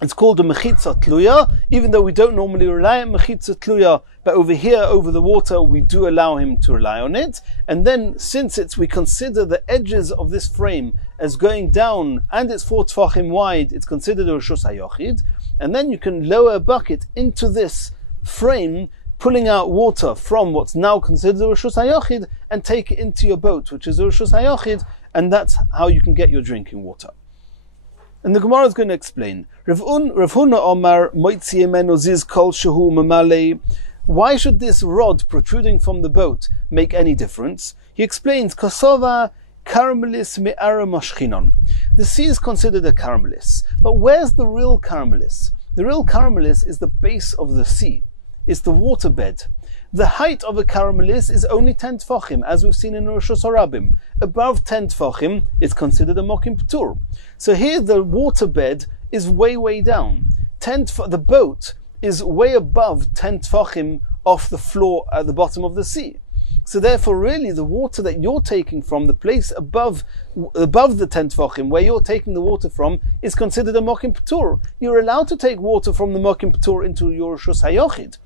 It's called a mechitza tluya, even though we don't normally rely on mechitza tluya, but over here, over the water, we do allow him to rely on it. And then, since we consider the edges of this frame as going down, and it's 4 tfachim wide, it's considered a Reshus HaYochid, and then you can lower a bucket into this frame, pulling out water from what's now considered a Reshus HaYochid, and take it into your boat, which is a Reshus HaYochid, and that's how you can get your drinking water. And the Gemara is going to explain. Rav Huna Omar moitzi yemeno ziz kol shehu mamale. Why should this rod protruding from the boat make any difference? He explains, Kosova caramelis me'ara moshchinon. The sea is considered a caramelis, but where's the real caramelis? The real caramelis is the base of the sea. It's the waterbed. The height of a caramelis is only 10 tfachim, as we've seen in Rosh Hashanah. Above 10 tfachim, it's considered a mokim p'tur. So here the waterbed is way down. The boat is way above 10 tfachim off the floor at the bottom of the sea. So therefore, really, the water that you're taking from the place above the 10 tfachim, where you're taking the water from, is considered a mokim p'tur. You're allowed to take water from the mokim p'tur into your Reshus HaYochid.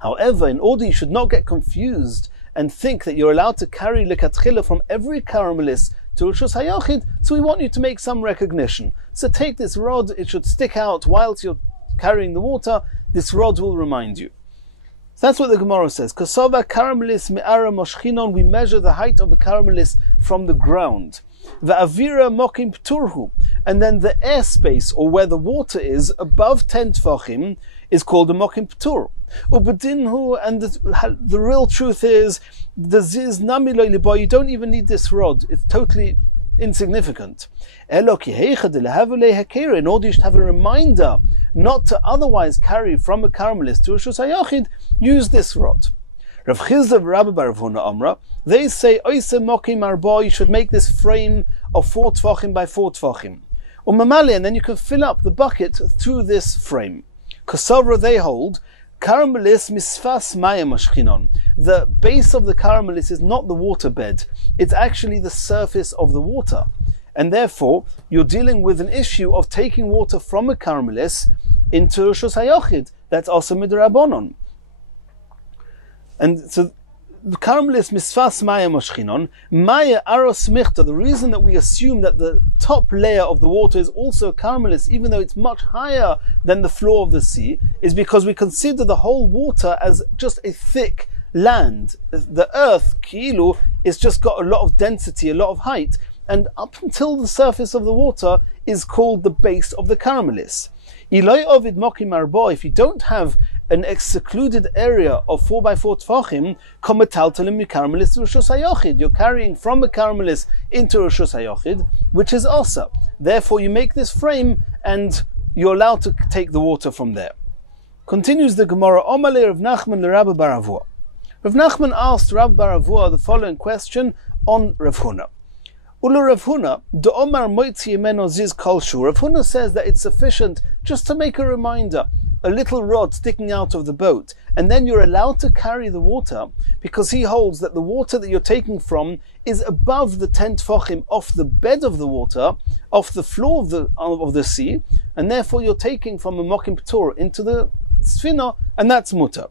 However, in order you should not get confused and think that you're allowed to carry lekatchila from every caramelis to Reshus HaYochid, so we want you to make some recognition. So take this rod, it should stick out whilst you're carrying the water, this rod will remind you. So that's what the Gemara says. Kosova caramelis me'ara moshchinon, we measure the height of a caramelis from the ground. Va'avira mokim p'turhu, and then the airspace, or where the water is, above 10 tfachim, is called a mokim p'tur. Ubedinhu, and the real truth is, the ziz nami lo libo, you don't even need this rod, it's totally insignificant. In order you should have a reminder not to otherwise carry from a caramelis to a Reshus HaYochid, use this rod. Rav Chizda v'Rabbi bar Rav Huna Amra, they say, oise mokim arba, you should make this frame of 4 tfachim by 4 tfachim. Umamali, and then you can fill up the bucket through this frame. Kosovra, they hold, caramelis misfas maya mashchinon. The base of the caramelis is not the waterbed, it's actually the surface of the water. And therefore, you're dealing with an issue of taking water from a caramelis into Reshus HaYochid. That's also midrabanon. And so, the caramelis misfas maya moshchinon, maya aros michta. The reason that we assume that the top layer of the water is also a caramelis, even though it's much higher than the floor of the sea, is because we consider the whole water as just a thick land. The earth, kilu, is just got a lot of density, a lot of height, and up until the surface of the water is called the base of the caramelis. If you don't have an secluded area of 4 by 4 tfachim, you're carrying from a caramelis into Reshus HaYochid, which is asa. Therefore, you make this frame and you're allowed to take the water from there. Continues the Gemara, Omale Rav Nachman l'Rabbi bar Avua. Rav Nachman asked Rabbi bar Avua the following question on Rav Huna. Ulu Rav Huna, do Omar moitzi yemeno ziz kolshu. Rav Huna says that it's sufficient just to make a reminder, a little rod sticking out of the boat, and then you're allowed to carry the water, because he holds that the water that you're taking from is above the 10 tfachim off the bed of the water, off the floor of the sea, and therefore you're taking from a mokim p'tur into the sfina, and that's mutter.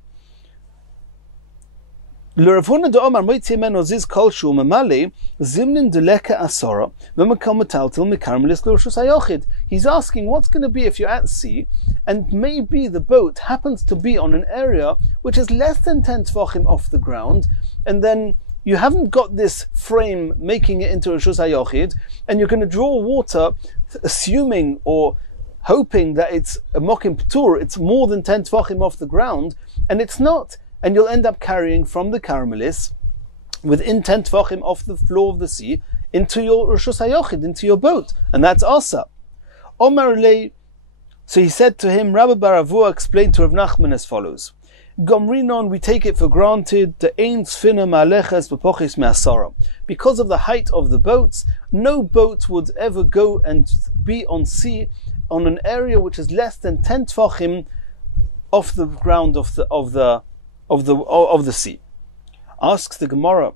L'Ravuna de Omar moitzi meno ziz kolshu memali zimnin deleka asora v'makal metaltil mikarmelis l'rshus hayochid. He's asking what's going to be if you're at sea and maybe the boat happens to be on an area which is less than 10 tefachim off the ground, and then you haven't got this frame making it into a rshus hayochid, and you're going to draw water assuming or hoping that it's a mokim ptur, it's more than 10 tefachim off the ground, and it's not. And you'll end up carrying from the Karmelis within 10 tefachim off the floor of the sea into your Rishus HaYochid, into your boat. And that's Asa. Omar Lei, so he said to him, Rabbi Baravua explained to Rav Nachman as follows. Gomrinon, we take it for granted, the ein tzfina ma'aleches b'pochis me'asara. Because of the height of the boats, no boat would ever go and be on sea on an area which is less than 10 tefachim off the ground of the sea. Asks the Gemara,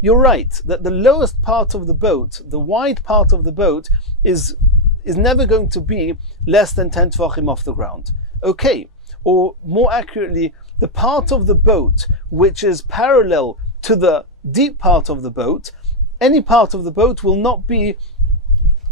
you're right that the lowest part of the boat, the wide part of the boat, is never going to be less than 10 tefachim off the ground. Okay, or more accurately, the part of the boat which is parallel to the deep part of the boat, any part of the boat will not be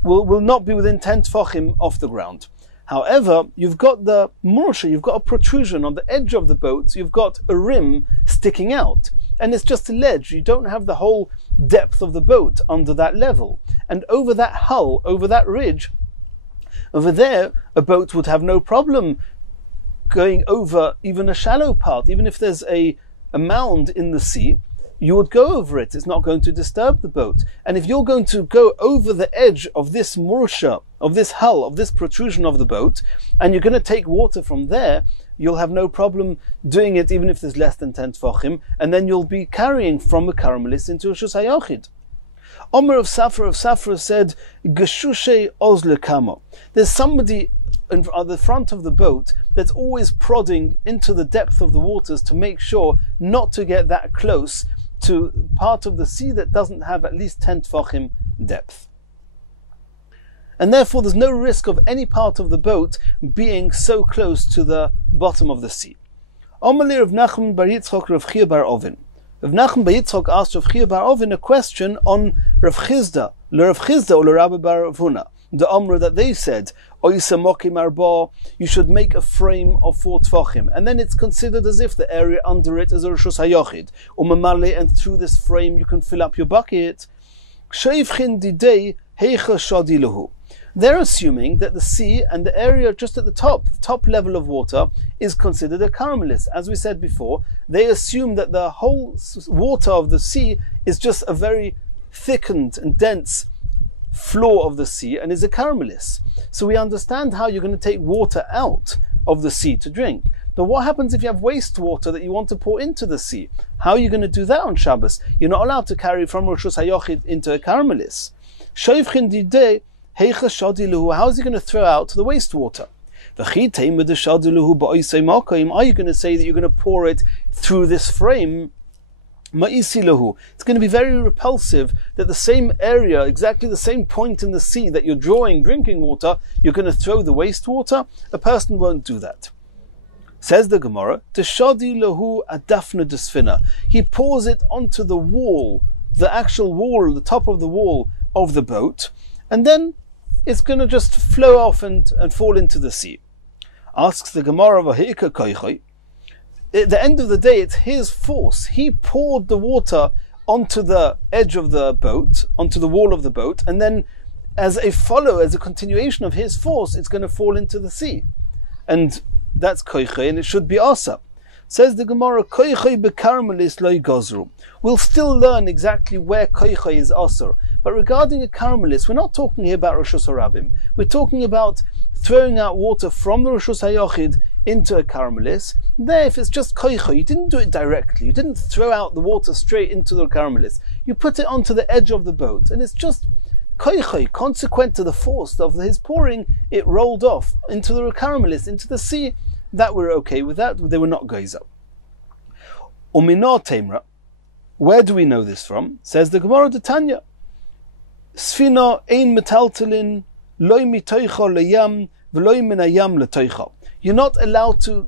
within 10 tefachim off the ground. However, you've got the mursha, you've got a protrusion on the edge of the boat, you've got a rim sticking out, and it's just a ledge. You don't have the whole depth of the boat under that level. And over that hull, over that ridge, over there, a boat would have no problem going over even a shallow part. Even if there's a mound in the sea, you would go over it. It's not going to disturb the boat. And if you're going to go over the edge of this mursha, of this hull, of this protrusion of the boat, and you're going to take water from there, you'll have no problem doing it even if there's less than 10 tefachim, and then you'll be carrying from a Karmelis into a Rishus HaYochid. Omer of Safra said, Geshushe ozle kamo. There's somebody at the front of the boat that's always prodding into the depth of the waters to make sure not to get that close to part of the sea that doesn't have at least 10 tefachim depth. And therefore there's no risk of any part of the boat being so close to the bottom of the sea. Omer Rav Nachman bar Yitzchak Rav Chia bar Ovin. Rav Nachman bar Yitzchak asked Rav Chia bar Ovin a question on Rav Chizda, Rav Chizda or Rabbi bar Ravuna, the Omra that they said, you should make a frame of 4 tefachim, and then it's considered as if the area under it is a Rishus HaYochid, and through this frame you can fill up your bucket. They're assuming that the sea and the area just at the top level of water, is considered a Karmelis. As we said before, they assume that the whole water of the sea is just a very thickened and dense floor of the sea and is a Karmelis. So we understand how you're going to take water out of the sea to drink. But what happens if you have wastewater that you want to pour into the sea? How are you going to do that on Shabbos? You're not allowed to carry from Rishus HaYochid into a Karmelis. How is he going to throw out the wastewater? Are you going to say that you're going to pour it through this frame? It's going to be very repulsive that the same area, exactly the same point in the sea that you're drawing drinking water, you're going to throw the wastewater. A person won't do that. Says the Gemara, he pours it onto the wall, the actual wall, the top of the wall of the boat, and then it's going to just flow off and fall into the sea. Asks the Gemara, at the end of the day, it's his force. He poured the water onto the edge of the boat, onto the wall of the boat, and then as a continuation of his force, it's going to fall into the sea. And that's koiche, and it should be asa. Says the Gemara, koiche bekarmelis loy gozru. We'll still learn exactly where koiche is asa. But regarding a Karmelis, we're not talking here about Rishus HaRabim. We're talking about throwing out water from the Rishus HaYochid into a Karmelis. There, if it's just koicha, you didn't do it directly. You didn't throw out the water straight into the Karmelis. You put it onto the edge of the boat, and it's just koicha, consequent to the force of his pouring, it rolled off into the Karmelis, into the sea. That we're okay with that. They were not geyser. Uminor Temra. Where do we know this from? Says the Gemara de Tanya. Sfina ein metaltelin loy mitoicha leyam v'loy min hayam letoicha. You're not allowed to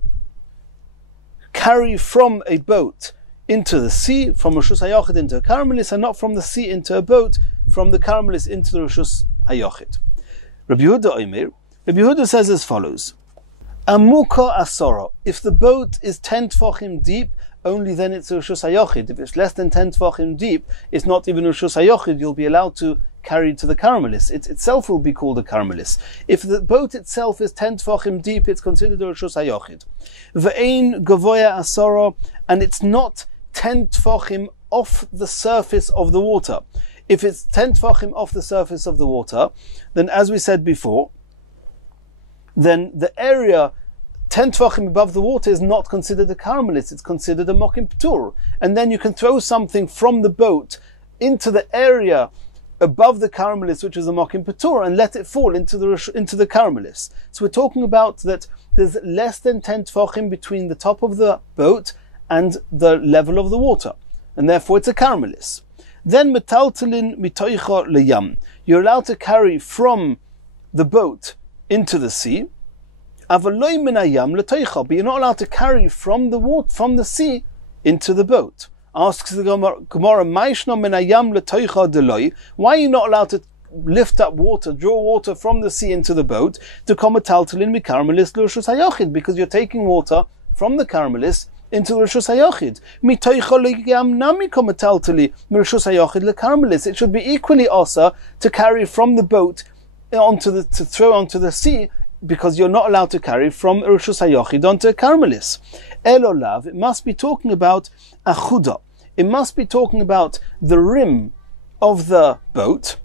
carry from a boat into the sea, from Rishus HaYochid into a Karmelis, and not from the sea into a boat, from the Karmelis into the Rishus HaYochid. Rabbi Yehuda says as follows: Amuka asora. If the boat is 10 tefachim deep, only then it's a Rishus HaYochid. If it's less than 10 tefachim deep, it's not even a Rishus HaYochid. You'll be allowed to carry to the Karmelis. It itself will be called a Karmelis. If the boat itself is 10 tefachim deep, it's considered a Rishus HaYochid. Ve'ein gavoya asora, and it's not 10 tefachim off the surface of the water. If it's 10 tefachim off the surface of the water, then as we said before, then the area 10 tefachim above the water is not considered a Karmelis, it's considered a mokim ptur. And then you can throw something from the boat into the area above the Karmelis, which is a mokim ptur, and let it fall into the Karmelis. So we're talking about that there's less than 10 tefachim between the top of the boat and the level of the water, and therefore it's a Karmelis. Then metaltalin mitoicha leyam. You're allowed to carry from the boat into the sea. Avaloi minayam letoicha, but you're not allowed to carry from the water, from the sea into the boat. Asks the Gemara, Maishna minayam letoicha deloi. Why are you not allowed to lift up water, draw water from the sea into the boat? To come metaltalin mikarmelis l'rishus hayochid, because you're taking water from the Karmelis into Rishus HaYochid. It should be equally also to carry from the boat to throw onto the sea, because you're not allowed to carry from Rishus HaYochid onto a Karmelis. Elolav, it must be talking about achuda. It must be talking about the rim of the boat.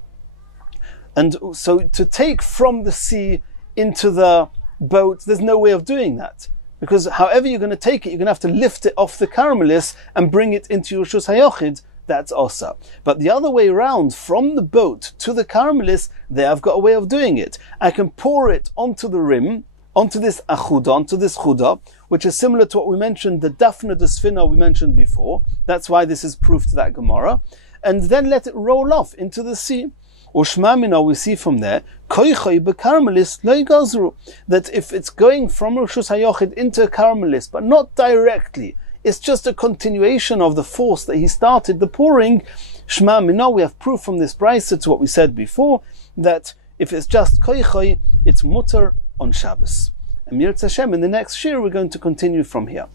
And so to take from the sea into the boat, there's no way of doing that. Because however you're going to take it, you're going to have to lift it off the Karmelis and bring it into Rishus HaYochid. That's osa. But the other way around, from the boat to the Karmelis, there I've got a way of doing it. I can pour it onto the rim, onto this achuda, onto this chuda, which is similar to what we mentioned, the dafna de sfina we mentioned before. That's why this is proof to that Gemara. And then let it roll off into the sea. Ushmamina, we see from there, that if it's going from Rishus HaYochid into a Karmelis, but not directly, it's just a continuation of the force that he started the pouring. Shmamina, we have proof from this brisa to what we said before, that if it's just koichoi, it's mutter on Shabbos. And Mirz Hashem, in the next shir, we're going to continue from here.